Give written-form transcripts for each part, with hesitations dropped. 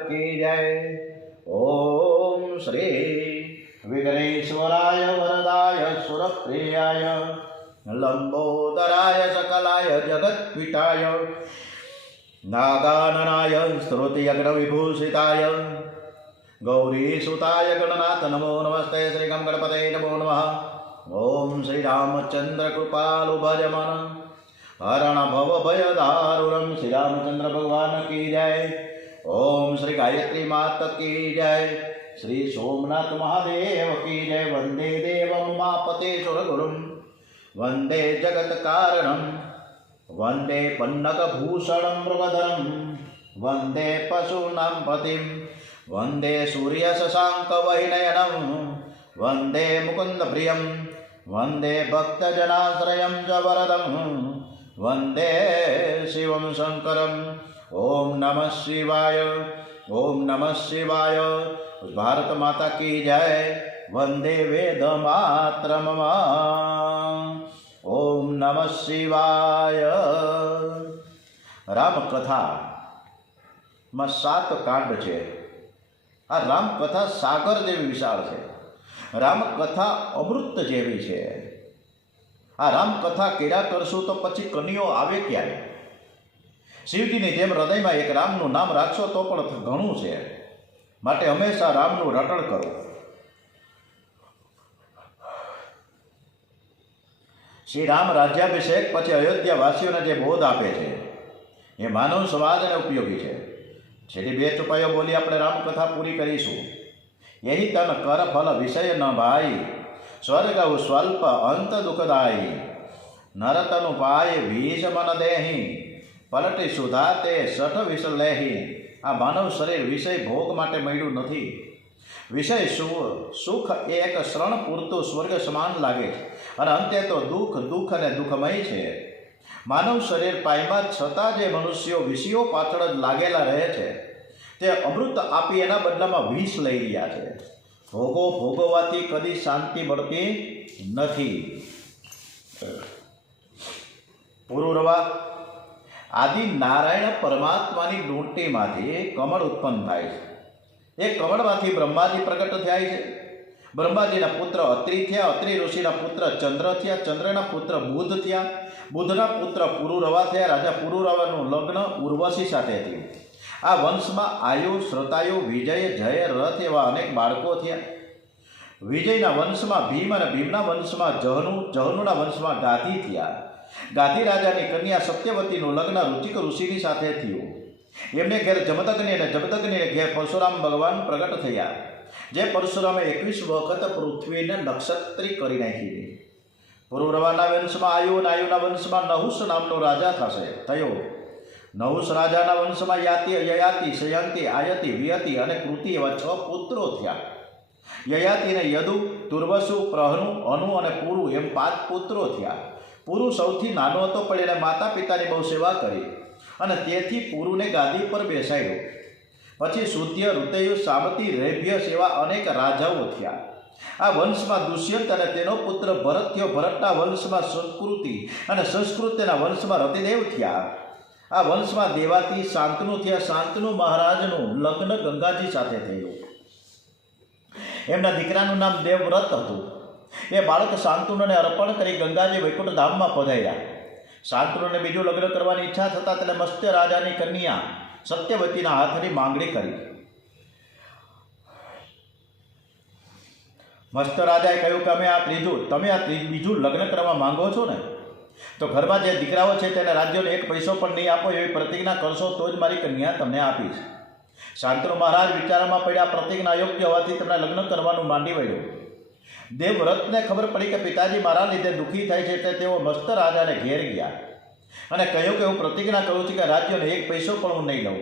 की जय। ओम श्री विघ्नेश्वराय वरदाय सुरप्रियाय लंबोदराय सकलाय जगत्पिताय नागाननाय स्तुतियज्ञविभूषिताय गौरीसुताय गणनाथ नमो नमस्ते। श्री गणपते नमो नमः। ओम श्री रामचंद्र कृपालु भजमन हरण भव भय दारुणम। श्री रामचंद्र भगवान की जय। ओम श्री गायत्री मात की जय। श्री सोमनाथ महादेव की जय। वंदे देवं उमापते सुरगुरुं वंदे जगत कारणं वंदे पन्नगभूषणं मृगधरं वंदे पशूनां पतिं वंदे सूर्यशशाङ्कवहिनयनं वंदे मुकुंद प्रियं वंदे भक्तजनाश्रयं च वरदं वंदे शिवं शंकरम्। ओम नमः शिवाय। ओम नमः शिवाय। भारत माता की जय। वंदे वेद मातरम्। ओम नमः शिवाय। रामकथा में 7 कांड है। आ रामकथा सागर जेवी विशाल है। रामकथा अमृत जेवी है। आ रामकथा कर्या करशुं तो पछी कनियो आवे क्यारे। शिवजी ने जेम हृदय में एक रामनु नाम राखशो तो पण घणुं छे, माटे हमेशा रामनु रटण करो। श्री राम राज्याभिषेक पछी अयोध्यावासीओने जे बोध आपे छे ए मानव समाजने उपयोगी छे। छेल्ली 2 चुपाईओ बोली आपणे रामकथा पूरी करीशुं। यही तन कर फल विषय न भाई स्वर्ग स्वल्प अंत दुखदायी नरतनु पाय भीष मन देही पलटी सुधा ते 60 विष लेही। आ मानव शरीर विषय भोग माटे मळ्युं नथी। विषय सुख एक श्रण पूरતું स्वर्ग समान लागे અને અંતે તો दुख અને दुखमय છે। मानव शरीर पाम्या छतां जे मनुष्यो विषयो पाछळ ज लागेला रहे छे ते अमृत आपी एना बदलामां विष लई रह्या छे। भोगो भोगवाथी कदी शांति मळती नथी। पुरुरवा आदि नारायण परमात्मानी डूंटीमांथी कमळ उत्पन्न थाय छे। ए कमळमांथी ब्रह्माजी प्रकट थया छे। ब्रह्माजीना पुत्र अत्रि थया। अत्रि ऋषिना पुत्र चंद्र थया। चंद्रना पुत्र बुध थया। बुधना पुत्र पुरुरवा थया। राजा पुरुरवानुं लग्न उर्वशी साथे थयुं। आ वंशमां आयु श्रतायु विजय जय रथ एवा अनेक बाळको थया। विजयना वंशमां भीम अने भीमना वंशमां जहनु। जहनुना वंशमां गाधी थया। गाधी राजानी कन्या सत्यवतीनुं लग्न ऋतिक ऋषिनी साथे थयुं। एमने घेर जमदग्नि अने जमदग्निने घेर परशुराम भगवान प्रगट थया। जे परशुरामे 21 वखत पृथ्वीने नक्षत्री करी नाखी। पुरुरवाना वंशमां आयु अने आयुना वंशमां नहुष नामनो राजा थयो। नहुष राजाना वंशमां याति ययाति शयंति आयति वियति अने कृति एवा 6 पुત્રો थया। ययातिने यदु तुर्वसु प्रहनु अनु अने पुरु एम 5 पुત્રો थया। पुरु सौथी नानो हतो पण एने माता पितानी बहु सेवा करी अने तेथी पुरुने गादी पर बेसाड्यो। पछी सूत्य ऋतयु सामती रेभ्य सेवा अनेक राजाओ थया। आ वंशमां दुष्यंत अने तेनो पुत्र भरत थयो। भरतना वंशमां संस्कृति अने संस्कृतिना वंशमां रतिदेव थया। आ वंशमां देवाती शांतनु थया। शांतनु महाराजनुं लग्न गंगाजी साथे थयुं। एमना दीकरानुं नाम देवव्रत हतुं। ए बाळक शांतनुने अर्पण करी गंगाजी वैकुंठ धाममां पधार्या। शांतनुने बीजुं लग्न करवानी इच्छा थता तेणे मत्स्य राजानी कन्या सत्यवतीना हाथनी मांगणी करी। मत्स्य राजाए कह्युं के તમે આ બીજું લગ્ન કરવા માંગો છો ને તો ઘરમાં જે દીકરાઓ છે તેને રાજ્યનો 1 પૈસો પણ નહીં આપો એવી પ્રતિજ્ઞા કરશો તો જ મારી કન્યા તમને આપીશ। શાંતનુ મહારાજ વિચારમાં પડ્યા। પ્રતિજ્ઞા યોગ્ય હોવાથી તેમણે લગ્ન કરવાનું માંડી વળ્યો। દેવવ્રતને ખબર પડી કે પિતાજી મારા લીધે દુઃખી થાય છે એટલે તેઓ મસ્ત રાજાને ઘેર ગયા અને કહ્યું કે હું પ્રતિજ્ઞા કરું છું કે રાજ્યનો 1 પૈસો પણ હું નહીં લઉં।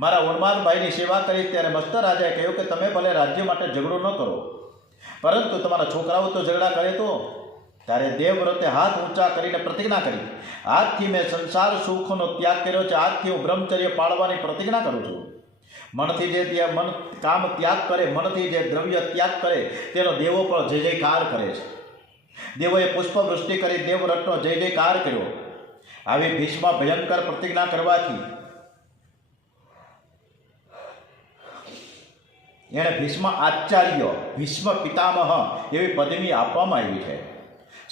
મારા ઉન્માદ ભાઈની સેવા કરી। ત્યારે મસ્ત રાજાએ કહ્યું કે તમે ભલે રાજ્ય માટે ઝઘડો ન કરો પરંતુ તમારા છોકરાઓ તો ઝઘડા કરે તો। ત્યારે દેવવ્રતે હાથ ઊંચા કરીને પ્રતિજ્ઞા કરી, આજથી મેં સંસાર સુખનો ત્યાગ કર્યો છે। આજથી હું બ્રહ્મચર્ય પાળવાની પ્રતિજ્ઞા કરું છું। मनथी जे मन काम त्याग करे, मनथी जे द्रव्य त्याग करे तेनो देवो पर जय जयकार करे छे। देवोए पुष्पवृष्टि करी देवव्रतनो जय जयकार कर्यो। आवी भीष्म भयंकर प्रतिज्ञा करवाथी એણે ભીષ્મ આચાર્ય, ભીષ્મ પિતામહ એવી પદવી આપવામાં આવી છે.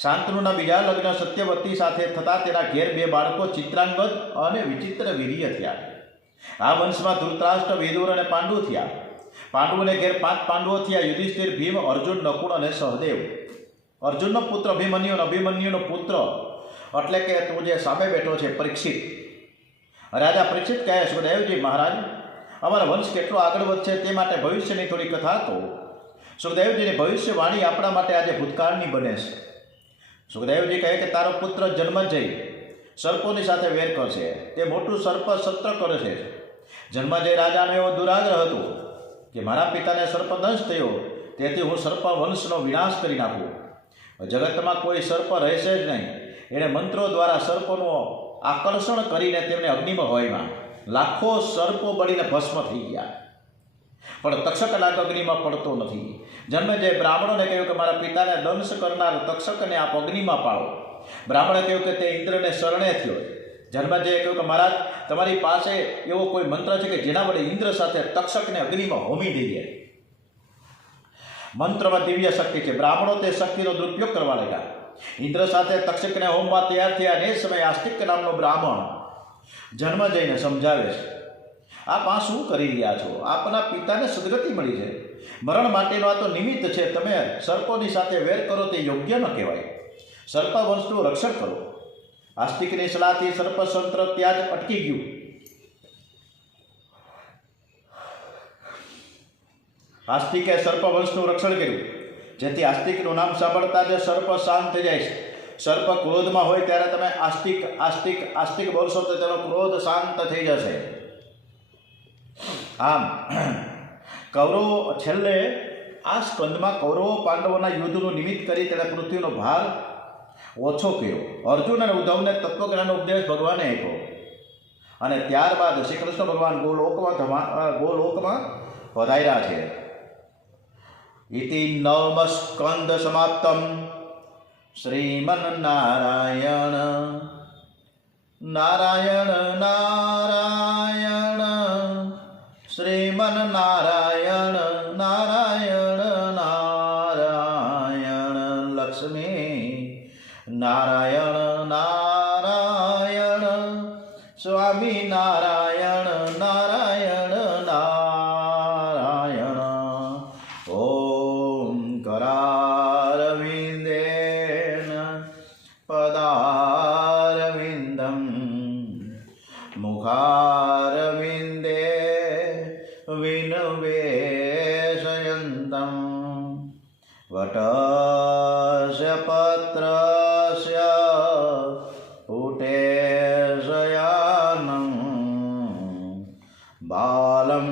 શાંતનુના બીજા લગ્ન સત્યવતી સાથે થતાં તેના ઘેર 2 બાળકો ચિત્રાંગદ અને વિચિત્ર વીર્ય થયા. આ વંશમાં ધૃતરાષ્ટ્ર, વિદુર અને પાંડુ થયા. પાંડુને ઘેર 5 પાંડવો થયા: યુધિષ્ઠિર, ભીમ, અર્જુન, નકુળ અને સહદેવ. અર્જુનનો પુત્ર અભિમન્યુ, અભિમન્યુનો પુત્ર એટલે કે તું જે સામે બેઠો છે પરીક્ષિત. રાજા પરીક્ષિત કહે, સુખદેવજી મહારાજ, અમારો વંશ કેટલો આગળ વધશે તે માટે ભવિષ્યની થોડી કથા કહો. સુખદેવજીની ભવિષ્યવાણી આપણા માટે આજે ભૂતકાળની બને છે. સુખદેવજી કહે કે તારો પુત્ર જન્મજય સર્પોની સાથે વેર કરશે. તે મોટું સર્પ સત્ર કરે છે. જન્મજય રાજાનો એવો દુરાગ્રહ હતો કે મારા પિતાને સર્પદંશ થયો, તેથી હું સર્પ વંશનો વિનાશ કરી નાખું. જગતમાં કોઈ સર્પ રહેશે જ નહીં. એણે મંત્રો દ્વારા સર્પોનું આકર્ષણ કરીને તેમને અગ્નિમાં હોયમાં લાખો સર્પો બળીને ભસ્મ થઈ ગયા, પણ તક્ષક નાગ અગ્નિમાં પડતો નથી. જન્મજય બ્રાહ્મણોને કહ્યું કે મારા પિતાને દંશ કરનાર તક્ષકને આપ અગ્નિમાં પાડો. બ્રાહ્મણે કહ્યું કે તે ઇન્દ્રને શરણે થયો. જન્મજયે કહ્યું કે મહારાજ, તમારી પાસે એવો કોઈ મંત્ર છે કે જેના વડે ઇન્દ્ર સાથે તક્ષકને અગ્નિમાં હોમી દઈએ? મંત્રમાં દિવ્ય શક્તિ છે. બ્રાહ્મણો તે શક્તિનો દુરુપયોગ કરવા લાગ્યા. ઇન્દ્ર સાથે તક્ષકને હોમવા તૈયાર થયા. અને એ સમયે આસ્તિક નામનો બ્રાહ્મણ જન્મજયને સમજાવે છે, આપ આ શું કરી રહ્યા છો? આપના પિતાને સદગતિ મળી છે. મરણ માટેનો આ તો નિમિત્ત છે. તમે સર્પોની સાથે વેર કરો તે યોગ્ય ન કહેવાય. સર્પ વંશનું રક્ષણ કરો. આસ્તિકની સલાહથી સર્પસંત્ર ત્યાં જ અટકી ગયું. આસ્તિકે સર્પ વંશનું રક્ષણ કર્યું, જેથી આસ્તિકનું નામ સાંભળતા જ સર્પ શાંત થઈ જાય છે. સર્પ ક્રોધમાં હોય ત્યારે તમે આસ્તિક આસ્તિક આસ્તિક બોલશો તો તેનો ક્રોધ શાંત થઈ જશે. આમ કૌરવો છેલ્લે આ સ્કંદમાં કૌરવો પાંડવોના યુદ્ધનું નિમિત્ત કરી તેણે પૃથ્વીનો ભાર ઓછો કર્યો. અર્જુન અને ઉદ્ધવને તત્વજ્ઞાનનો ઉપદેશ ભગવાને આપ્યો. અને ત્યારબાદ શ્રી કૃષ્ણ ભગવાન ગોલોકમાં પધાર્યા છે. ઇતિ નવમ સ્કંદ સમાપ્તમ. શ્રીમન્નારાયણ નારાયણ નારાયણ શ્રીમન્નારાયણ નારાયણ નારાયણ લક્ષ્મી નારાયણ નારાયણ સ્વામી નારાયણ નારાયણ નારાયણ. ઓમ કરારવિંદેન પદારવિંદમ મુખારવિંદે વિનવેશયંતમ વટસ્ય પત્રસ્ય પુટેશયાનં બાલં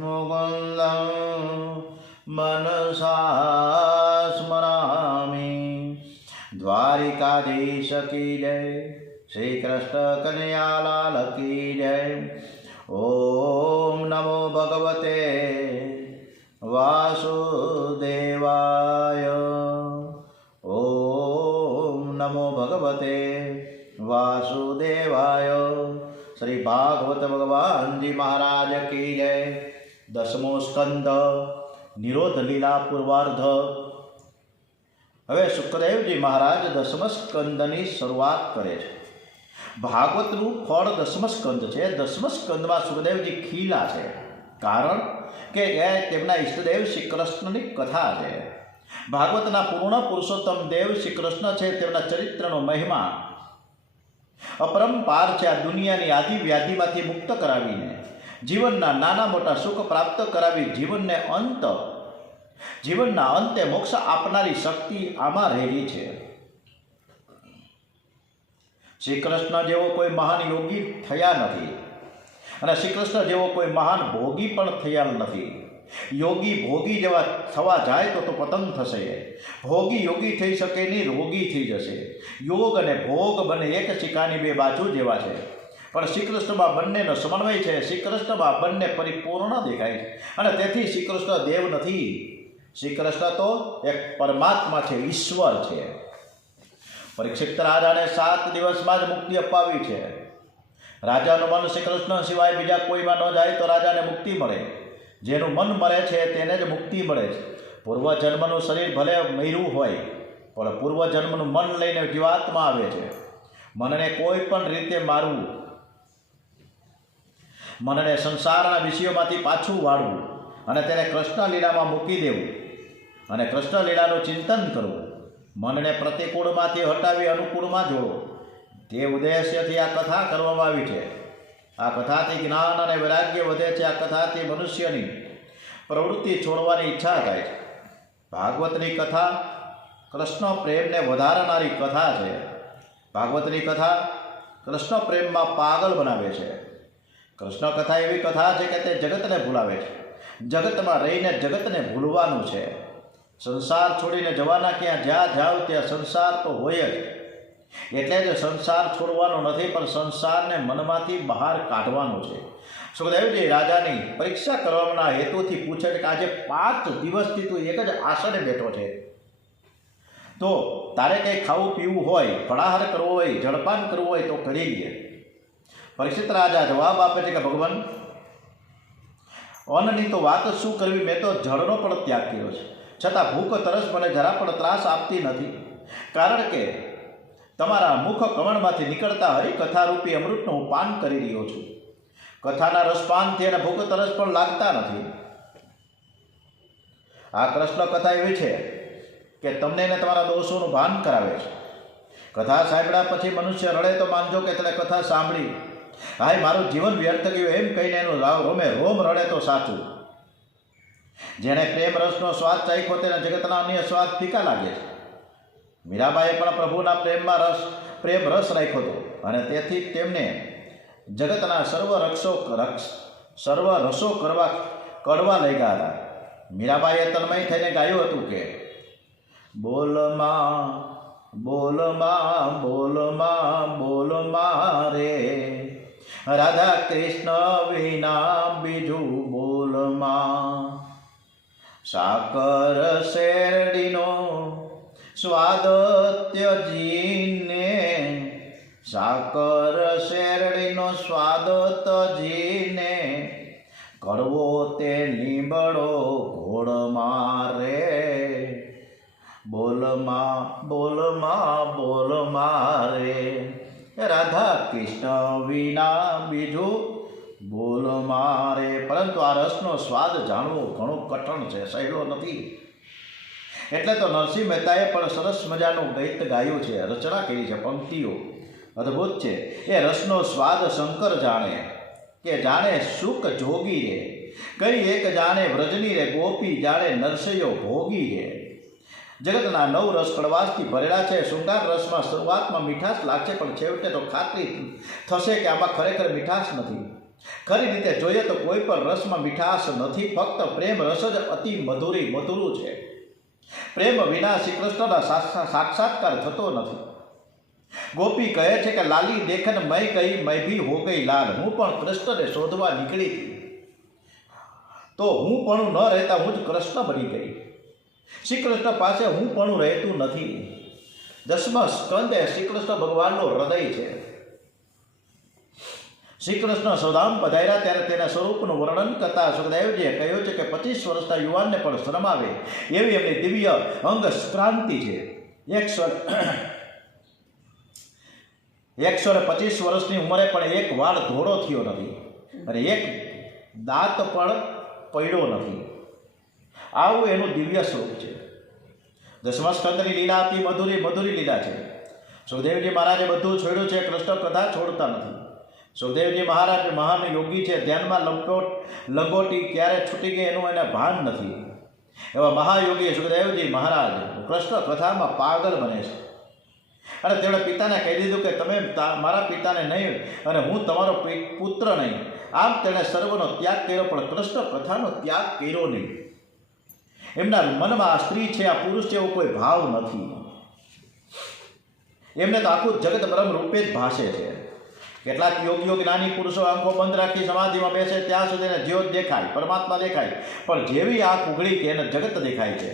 મુકુંદં મનસા સ્મરામિ. દ્વારિકાધીશ કી જય. શ્રી કૃષ્ણ કનૈયાલાલ કી જય. ઓમ નમો ભગવતે વાસુદેવાય. ઓમ નમો ભગવતે વાસુદેવાય. શ્રી ભાગવત ભગવાનજી મહારાજ કી જય. 10મો સ્કંદ નિરોધ લીલા પૂર્વાર્ધ. હવે સુખદેવજી મહારાજ 10મ સ્કંદની શરૂઆત કરે છે. ભાગવતનું ફળ 10મ સ્કંદ છે. 10મ સ્કંદમાં સુખદેવજી ખીલા છે, કારણ કે એ તેમના ઈષ્ટદેવ શ્રી કૃષ્ણની કથા છે. ભાગવતના પૂર્ણ પુરુષોત્તમ દેવ શ્રી કૃષ્ણ છે. તેમના ચરિત્રનો મહિમા અપરંપાર છે. આ દુનિયાની આદિ વ્યાધિમાંથી મુક્ત કરાવીને જીવનના નાના મોટા સુખ પ્રાપ્ત કરાવી જીવનના અંતે મોક્ષ આપનારી શક્તિ આમાં રહેલી છે. શ્રી કૃષ્ણ જેવો કોઈ મહાન યોગી થયા નથી, અને શ્રી કૃષ્ણ જેવો કોઈ મહાન ભોગી પણ થયા નથી. યોગી ભોગી જેવા થવા જાય તો પતન થશે. ભોગી યોગી થઈ શકે નહીં, રોગી થઈ જશે. યોગ અને ભોગ બંને એક સિક્કાની 2 બાજુ જેવા છે, પણ શ્રી કૃષ્ણમાં બંનેનો સમન્વય છે. શ્રી કૃષ્ણમાં બંને પરિપૂર્ણ દેખાય છે, અને તેથી શ્રી કૃષ્ણ દેવ નથી. શ્રી કૃષ્ણ તો એક પરમાત્મા છે, ઈશ્વર છે. પરીક્ષિત રાજાને 7 દિવસમાં જ મુક્તિ અપાવી છે. રાજાનું મન શ્રી કૃષ્ણ સિવાય બીજા કોઈમાં ન જાય તો રાજાને મુક્તિ મળે. જેનું મન મરે છે તેને જ મુક્તિ મળે છે. પૂર્વજન્મનું શરીર ભલે મર્યું હોય, પણ પૂર્વજન્મનું મન લઈને જીવાત્મા આવે છે. મનને કોઈ પણ રીતે મારવું, મનને સંસારના વિષયોમાંથી પાછું વાળવું અને તેને કૃષ્ણ લીલામાં મૂકી દેવું અને કૃષ્ણ લીલાનું ચિંતન કરવું, મનને પ્રતિકૂળમાંથી હટાવી અનુકૂળમાં જોડો, તે ઉદ્દેશ્યથી આ કથા કરવામાં આવી છે. આ કથાથી જ્ઞાન અને વૈરાગ્ય વધે છે. આ કથાથી મનુષ્યની પ્રવૃત્તિ છોડવાની ઈચ્છા થાય છે. ભાગવતની કથા કૃષ્ણ પ્રેમને વધારનારી કથા છે. ભાગવતની કથા કૃષ્ણ પ્રેમમાં પાગલ બનાવે છે. કૃષ્ણ કથા એવી કથા છે કે તે જગતને ભૂલાવે છે. જગતમાં રહીને જગતને ભૂલવાનું છે. સંસાર છોડીને જવાના, ક્યાં જ્યાં જાઓ ત્યાં સંસાર તો હોય જ. એટલે જ સંસાર છોડવાનો નથી, પણ સંસારને મનમાંથી બહાર કાઢવાનો છે. સુખદેવજી રાજાની પરીક્ષા કરવાના હેતુથી પૂછે છે કે આજે 5 દિવસથી તું એક જ આસને બેઠો છે, તો તારે કંઈ ખાવું પીવું હોય, ફળાહાર કરવો હોય, જળપાન કરવું હોય તો કરી લે. પરીક્ષિત રાજા જવાબ આપે છે કે ભગવાન, અન્નની તો વાત શું કરવી, મેં તો જળનો પણ ત્યાગ કર્યો છે, છતાં ભૂખ તરસ મને જરા પણ ત્રાસ આપતી નથી, કારણ કે તમારા મુખ કમળમાંથી નીકળતા હરિકથારૂપી અમૃતનું હું પાન કરી રહ્યો છું. કથાના રસપાનથી અને ભૂખ તરસ પણ લાગતા નથી. આ કૃષ્ણ કથા એવી છે કે તમને એને તમારા દોષોનું ભાન કરાવે છે. કથા સાંભળ્યા પછી મનુષ્ય રડે તો માનજો કે તેને કથા સાંભળી, હાય મારું જીવન વ્યર્થ ગયું એમ કહીને એનું રોમે રોમ રડે તો સાચું. જેણે પ્રેમ રસનો સ્વાદ ચાખ્યો તેને જગતના અન્ય સ્વાદ ફીકા લાગે છે. મીરાબાઈએ પણ પ્રભુના પ્રેમ રસ રાખ્યો હતો અને તેથી તેમને જગતના સર્વ રસો કડવા લઈ ગયા હતા. મીરાબાઈએ તન્મય થઈને ગાયું હતું કે બોલમાં બોલમાં બોલમાં બોલમાં રે, રાધા કૃષ્ણ વિના બીજું બોલમાં, સાકર શેરડીનો સ્વાદ ત્યજીને, સાકર શેરડીનો સ્વાદ તજીને, કડવો તે લીંબડો ઘોડમાં રે, બોલમાં બોલમાં બોલમાં રે, રાધા કૃષ્ણ વિના બીજું બોલમાં રે. પરંતુ આ રસનો સ્વાદ જાણવો ઘણો કઠણ છે, સહેલો નથી. એટલે તો નરસિંહ મહેતાએ પણ સરસ મજાનું ગીત ગાયું છે, રચના કરી છે, પંક્તિઓ અદ્ભુત છે. એ રસનો સ્વાદ શંકર જાણે કે જાણે સુખ જોગી રે, કઈ એક જાણે વ્રજની રે, ગોપી જાણે નરસૈયો ભોગી રે. જગતના 9 રસ કડવાશથી ભરેલા છે. શૃંગાર રસમાં શરૂઆતમાં મીઠાશ લાગશે, પણ છેવટે તો ખાતરી થશે કે આમાં ખરેખર મીઠાશ નથી. ખરી રીતે જોઈએ તો કોઈ પણ રસમાં મીઠાશ નથી, ફક્ત પ્રેમ રસ જ અતિ મધુરું છે. પ્રેમ વિના શ્રી કૃષ્ણના સાક્ષાત્કાર થતો નથી. ગોપી કહે છે કે લાલી દેખન મેં ગઈ, મેં ભી હો ગઈ લાલ. હું પણ કૃષ્ણને શોધવા નીકળી હતી, તો હું પણ ન રહેતા હું જ કૃષ્ણ બની ગઈ. શ્રી કૃષ્ણ પાસે હું પણ રહેતું નથી. 10મા સ્કંદ એ શ્રી કૃષ્ણ ભગવાનનો હૃદય છે. શ્રી કૃષ્ણ સૌધામ પધાર્યા ત્યારે તેના સ્વરૂપનું વર્ણન કરતા સુખદેવજીએ કહ્યું છે કે 25 વર્ષના યુવાનને પણ શરમ આવે એવી એમની દિવ્ય અંગ ક્રાંતિ છે. 125 વર્ષની ઉંમરે પણ એક વાળ ધોળો થયો નથી અને એક દાંત પણ પડ્યો નથી. આવું એનું દિવ્ય સ્વરૂપ છે. 10મા સ્કંદની લીલા અતિ મધુરી લીલા છે. સુખદેવજી મહારાજે બધું છોડ્યું છે, કૃષ્ણ કથા છોડતા નથી. સુખદેવજી મહારાજ મહાન યોગી છે, ધ્યાનમાં લંગોટી ક્યારે છૂટી ગઈ એનું એને ભાન નથી. એવા મહાયોગી સુખદેવજી મહારાજ કૃષ્ણ કથામાં પાગલ બને છે અને તેમણે પિતાને કહી દીધું કે તમે મારા પિતાને નહીં અને હું તમારો પુત્ર નહીં. આમ તેણે સર્વનો ત્યાગ કર્યો, પણ કૃષ્ણ કથાનો ત્યાગ કર્યો નહીં. એમના મનમાં આ સ્ત્રી છે, આ પુરુષ છે એવો કોઈ ભાવ નથી. એમને તો આખું જગત બ્રહ્મ રૂપે જ ભાષે છે. કેટલાક યોગીઓ જ્ઞાની પુરુષો આંખો બંધ રાખી સમાધિમાં બેસે ત્યાં સુધી એને જ્યોત દેખાય, પરમાત્મા દેખાય, પણ જેવી આંખ ઉઘડી કે એને જગત દેખાય છે.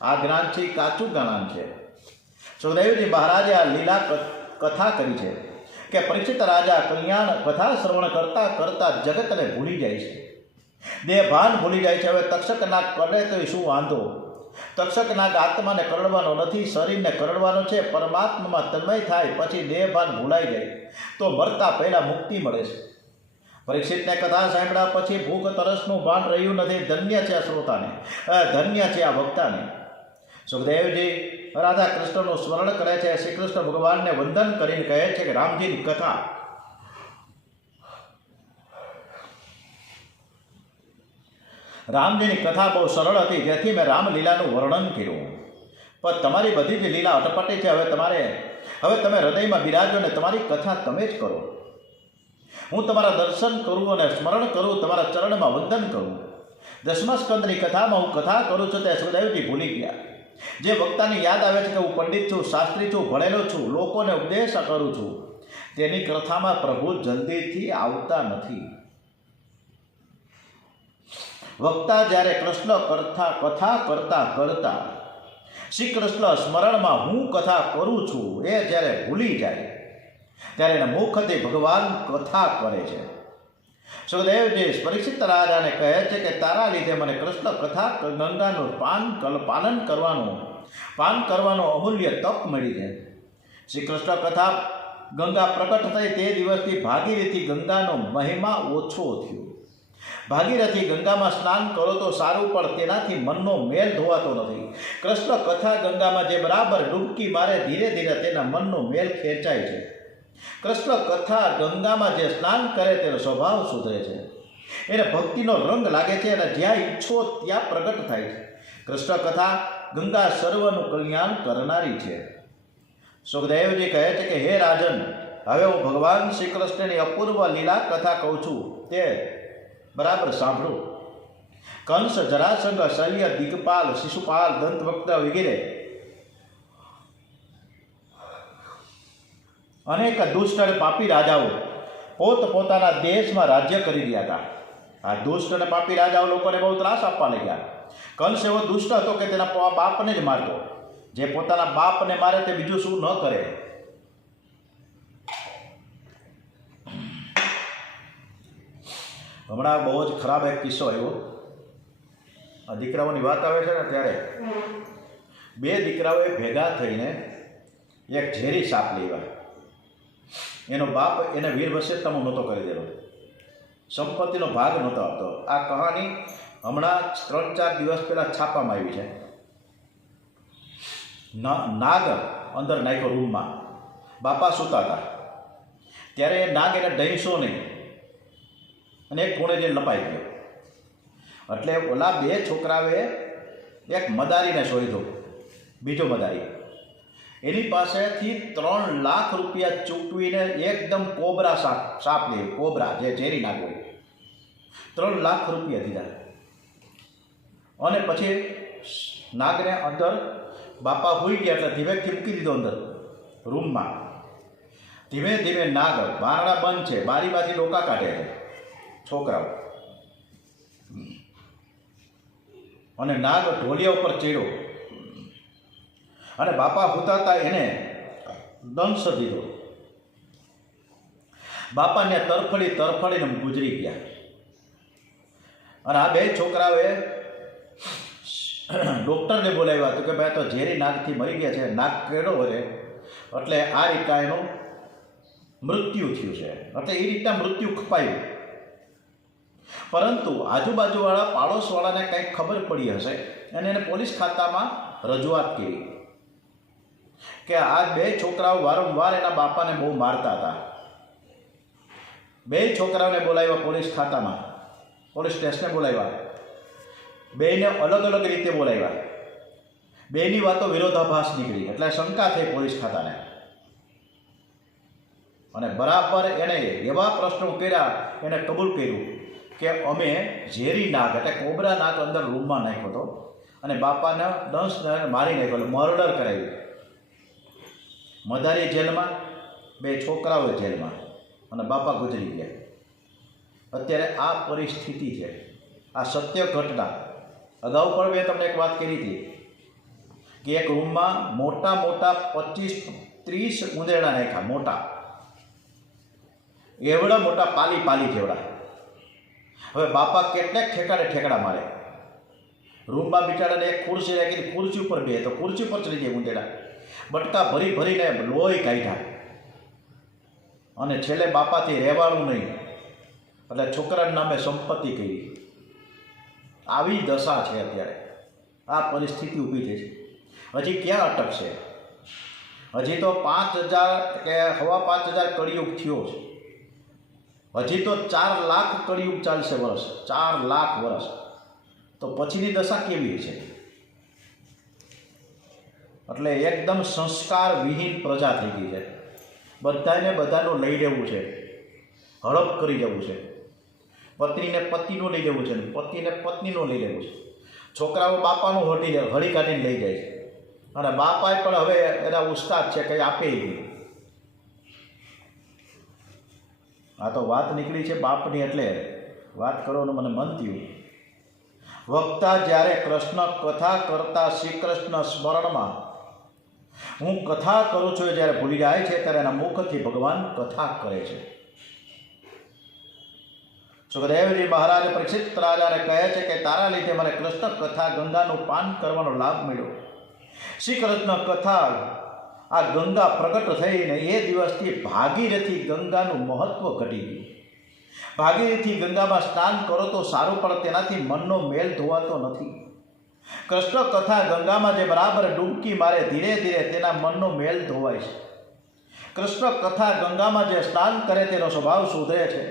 આ જ્ઞાન છે, કાચું જ્ઞાન છે. સુખદેવજી મહારાજે આ લીલા કથા કરી છે કે પરીક્ષિત રાજા કલ્યાણ કથા શ્રવણ કરતા કરતા જગતને ભૂલી જાય છે. દેહ ભાન ભૂલી જાય છે. હવે તક્ષક નાગ કરે તો શું વાંધો? તક્ષક નાગ આત્માને કરડવાનો નથી, શરીરને કરડવાનો છે. પરમાત્મામાં તન્મય થાય પછી દેહ ભાન ભૂલાઈ જાય તો મરતા પહેલા મુક્તિ મળે છે. પરીક્ષિતને કથા સાંભળ્યા પછી ભૂખ તરસનું ભાન રહ્યું નથી. ધન્ય છે આ શ્રોતાને, ધન્ય છે આ વક્તાને. સુખદેવજી રાધા કૃષ્ણનું સ્મરણ કરે છે. શ્રી કૃષ્ણ ભગવાનને વંદન કરીને કહે છે કે રામજીની કથા બહુ સરળ હતી, જેથી મેં રામલીલાનું વર્ણન કર્યું. પણ તમારી બધી જ લીલા અટપટી છે. હવે તમે હૃદયમાં બિરાજો ને તમારી કથા તમે જ કરો. હું તમારા દર્શન કરું અને સ્મરણ કરું, તમારા ચરણમાં વંદન કરું. 10મા સ્કંદની કથામાં હું કથા કરું છું તે સુખદેવજી ભૂલી ગયા. જે વક્તાને યાદ આવે છે કે હું પંડિત છું, શાસ્ત્રી છું, ભણેલો છું, લોકોને ઉપદેશ કરું છું, તેની કથામાં પ્રભુ જલ્દીથી આવતા નથી. વક્તા જ્યારે કૃષ્ણ કથા કરતા શ્રી કૃષ્ણ સ્મરણમાં હું કથા કરું છું એ જ્યારે ભૂલી જાય ત્યારે એના મુખથી ભગવાન કથા કરે છે. સુખદેવજી પરીક્ષિત રાજાને કહે છે કે તારા લીધે મને કૃષ્ણ કથા ગંગાનું પાન કરવાનો અમૂલ્ય તક મળી છે. શ્રી કૃષ્ણ કથા ગંગા પ્રકટ થઈ તે દિવસથી ભાગીરથી ગંગાનો મહિમા ઓછો થયો. ભાગીરથી ગંગામાં સ્નાન કરો તો સારું, પણ તેનાથી મનનો મેલ ધોવાતો નથી. કૃષ્ણ કથા ગંગામાં જે બરાબર ડૂબકી મારે ધીરે ધીરે તેના મનનો મેલ ખેંચાય છે. કૃષ્ણ કથા ગંગામાં જે સ્નાન કરે તેનો સ્વભાવ સુધરે છે, એને ભક્તિનો રંગ લાગે છે અને જ્યાં ઈચ્છો ત્યાં પ્રગટ થાય છે. કૃષ્ણ કથા ગંગા સર્વનું કલ્યાણ કરનારી છે. સુખદેવજી કહે છે કે હે રાજન, હવે હું ભગવાન શ્રી કૃષ્ણની અપૂર્વ લીલા કથા કહું છું, તે બરાબર સાંભળો. કંસ, જરાસંઘ, શલ્ય, દિગપાલ, શિશુપાલ, દંતવક્ત વગેરે અનેક દુષ્ટ અને પાપી રાજાઓ પોતપોતાના દેશમાં રાજ્ય કરી રહ્યા હતા. આ દુષ્ટ અને પાપી રાજાઓ લોકોને બહુ ત્રાસ આપવા લાગ્યા. કંસ એવો દુષ્ટ હતો કે તેના બાપને જ મારતો. જે પોતાના બાપને મારે તે બીજું શું ન કરે. હમણાં બહુ જ ખરાબ એક કિસ્સો આવ્યો. આ દીકરાઓની વાત આવે છે ને ત્યારે 2 દીકરાઓએ ભેગા થઈને એક ઝેરી સાપ લેવા. એનો બાપ એને વીરવશેતમાં નહોતો કરી દેવો, સંપત્તિનો ભાગ નહોતો આપતો. આ કહાની હમણાં 3-4 દિવસ પહેલાં છાપામાં આવી છે. નાગ અંદર નાખ્યો રૂમમાં. બાપા સૂતા હતા ત્યારે એ નાગ એને ડહીશો નહીં અને એક ખૂણે જઈને લપાઈ ગયો. એટલે ઓલા 2 છોકરાઓએ એક મદારીને શોધ્યો, બીજો મદારી. એની પાસેથી 3 લાખ રૂપિયા ચૂકવીને એકદમ કોબરા સાપ લે, કોબરા જે ઝેરી નાગ હોય, 3 લાખ રૂપિયા દીધા. અને પછી નાગને અંદર બાપા હોઈ ગયા એટલે ધીમેથી મૂકી દીધો અંદર રૂમમાં. ધીમે ધીમે નાગ, બારણા બંધ છે, બારીમાંથી ડોકા કાઢે છે છોકરાઓ, અને નાગ ઢોલિયા ઉપર ચડ્યો અને બાપા હોતા હતા એને દંશ દીધો. બાપાને તરફડીને ગુજરી ગયા. અને આ 2 છોકરાઓએ ડૉક્ટરને બોલાવ્યા હતું કે ભાઈ તો ઝેરી નાગથી મરી ગયા છે, નાગ કેળો છે, એટલે આ રીતના એનું મૃત્યુ થયું છે. એટલે એ રીતના મૃત્યુ ખપાયું. પરંતુ આજુબાજુવાળા પાડોશવાળાને કંઈક ખબર પડી હશે અને એને પોલીસ ખાતામાં રજૂઆત કરી કે આ 2 છોકરાઓ વારંવાર એના બાપાને બહુ મારતા હતા. 2 છોકરાઓને બોલાવ્યા પોલીસ ખાતામાં, પોલીસ સ્ટેશને બોલાવ્યા. 2ને અલગ અલગ રીતે બોલાવ્યા. 2ની વાતો વિરોધાભાસ નીકળી એટલે શંકા થઈ પોલીસ ખાતાને. અને બરાબર એને એવા પ્રશ્નો કર્યા, એને કબૂલ કર્યું કે અમે ઝેરી નાગ એટલે કોબરા નાગ અંદર રૂમમાં નાખ્યો હતો અને બાપાને દંશ મારી નાખ્યો, એટલે મર્ડર કરાવ્યું. મદારી જેલમાં, 2 છોકરાઓ જેલમાં અને બાપા ગુજરી ગયા. અત્યારે આ પરિસ્થિતિ છે. આ સત્ય ઘટના. અગાઉ પણ મેં તમને એક વાત કરી હતી કે એક રૂમમાં મોટા 25-30 ઉંદેડા નાખ્યા, મોટા એવડા મોટા પાલી જેવડા. હવે બાપા કેટલાક ઠેકાડા મારે. રૂમમાં બિચારાને એક ખુરશી રાખીને ખુરશી ઉપર બે તો ખુરશી ઉપર ચડી જાય ઊંધેડા. બટકા ભરીને લોહી કાઢ્યા અને છેલ્લે બાપાથી રહેવાનું નહીં એટલે છોકરાના નામે સંપત્તિ કરી. આવી દશા છે અત્યારે. આ પરિસ્થિતિ ઊભી થઈ છે. હજી ક્યાં અટકશે? હજી તો 5,000 કે 5,500 કળિયુગ થયો છે. હજી તો 4 લાખ કળિયુગ ચાલશે વર્ષ. 4 લાખ વર્ષ તો પછીની દશા કેવી છે? એટલે એકદમ સંસ્કાર વિહીન પ્રજા થઈ ગઈ છે. બધાનું લઈ લેવું છે, હડપ કરી જવું છે. પત્નીને પતિનું લઈ લેવું છે, પતિને પત્નીનું લઈ લેવું છે. છોકરાઓ બાપાનું હળી કાઢીને લઈ જાય છે અને બાપાએ પણ હવે એના ઉસ્તાદ છે કંઈ આપે નહીં. આ તો વાત નીકળી છે બાપની એટલે વાત કરવાનું મને મન થયું. વક્તા જ્યારે કૃષ્ણ કથા કરતા શ્રી કૃષ્ણ સ્મરણમાં હું કથા કરું છું જ્યારે ભૂલી જાય છે ત્યારે એના મુખથી ભગવાન કથા કરે છે. સુખદેવજી મહારાજ પરીક્ષિત રાજાને કહે છે કે તારા લીધે મને કૃષ્ણ કથા ગંગાનું પાન કરવાનો લાભ મળ્યો. શ્રી કૃષ્ણ કથા આ ગંગા પ્રગટ થઈને એ દિવસથી ભાગીરથી ગંગાનું મહત્વ ઘટી ગયું. ભાગીરથી ગંગામાં સ્નાન કરો તો સારું, પણ તેનાથી મનનો મેલ ધોવાતો નથી. કૃષ્ણ કથા ગંગામાં જે બરાબર ડૂબકી મારે ધીરે ધીરે તેના મનનો મેલ ધોવાય છે. કૃષ્ણ કથા ગંગામાં જે સ્નાન કરે તેનો સ્વભાવ સુધરે છે,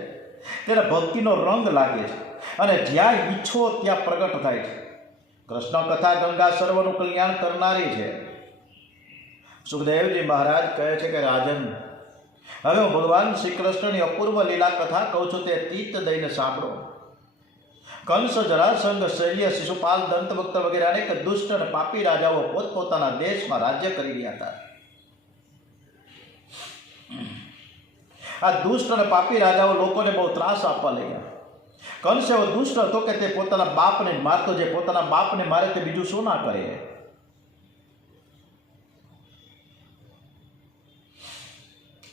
તેને ભક્તિનો રંગ લાગે છે અને જ્યાં ઈચ્છો ત્યાં પ્રગટ થાય છે. કૃષ્ણ કથા ગંગા સર્વનું કલ્યાણ કરનારી છે. સુખદેવજી મહારાજ કહે છે કે રાજન, હવે હું ભગવાન શ્રી કૃષ્ણની અપૂર્વ લીલા કથા કહું છું, તે તીત દઈને સાંભળો. કંસ, જરાસંઘ, શલ્ય, શિશુપાલ, દંતભક્ત વગેરે અનેક દુષ્ટ અને પાપી રાજાઓ પોતપોતાના દેશમાં રાજ્ય કરી રહ્યા હતા. આ દુષ્ટ અને પાપી રાજાઓ લોકોને બહુ ત્રાસ આપવા લાગ્યા. કંસ એવો દુષ્ટ હતો કે તે પોતાના બાપને જ મારતો. જે પોતાના બાપને મારે તે બીજું શું ના કરે.